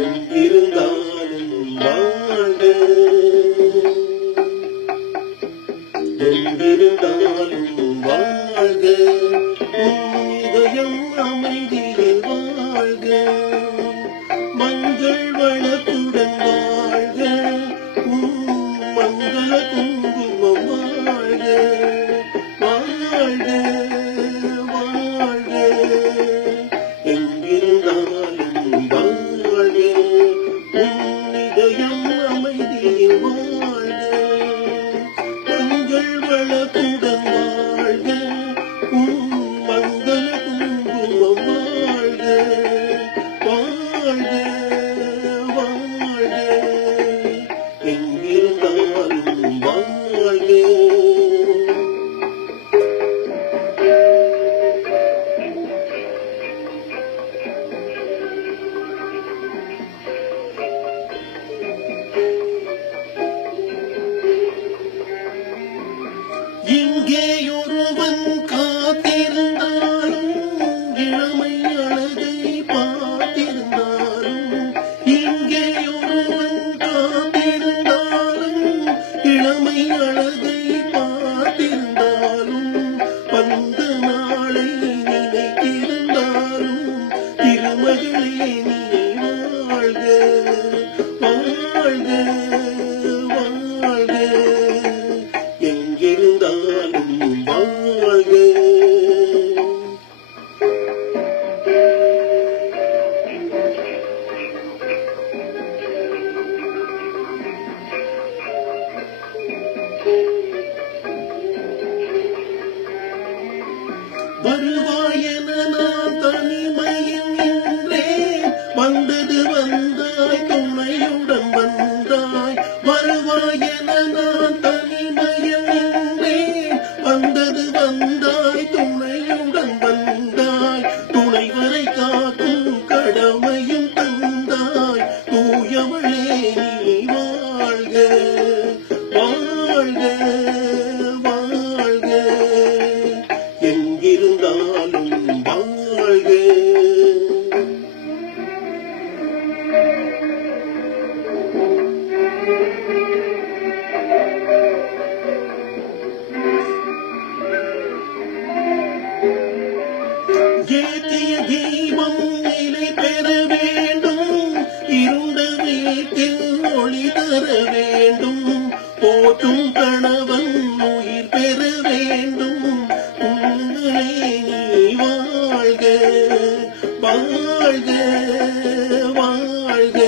எங்கிருந்தாலும் வாழ்க, எங்கிருந்தாலும் வாழ்க, இதயம் அமைதியில் வாழ்க, மஞ்சள் வளத்துடன் வாழ்க, மங்கள குங்குமம் வாழ்க, வாழ்க வாழ்க, எங்கிருந்தாலும் வாழ்க, இதயம் அமைதியில் வாழ்க, மஞ்சள் வளத்துடன் வாழ்க, மங்கள குங்குமம் வாழ்க, வாழ்க வாழ்க, எங்கிருந்தாலும் வாழ்க. இங்கே ஒருவன் காத்திருந்தாலும் இளமை அழகை பார்த்திருந்தாலும், இங்கே ஒருவன் காத்திருந்தாலும் இளமை அழகை பார்த்திருந்தாலும், வந்த நாளை நினைத்திருந்தாலும் திருமகளே நீ வாழ்க, வாழ்க வாழ்க, எங்கிருந்தாலும் வாழ்க. வருவாயென நான் தனிமையில் நின்றேன், வந்தது வந்தாய் துணையுடன் வந்தாய், வருவாயென நான் தனிமையில் நின்றேன், வந்தது வந்தாய் துணையுடன் வந்தாய், துணைவரை காக்கும் கடமையும் தந்தாய், தூயவளே நீ வாழ்க, வாழ்க வாழ்க, எங்கிருந்தாலும் வாழ்க. ஏற்றிய தீபம் நிலை பெற வேண்டும், இருண்ட வீட்டில் ஒளி தர வேண்டும், போற்றும் கணவன் உயிர் பெற வேண்டும், உங்களே நீ வாழ்க, வாழ்க வாழ்க.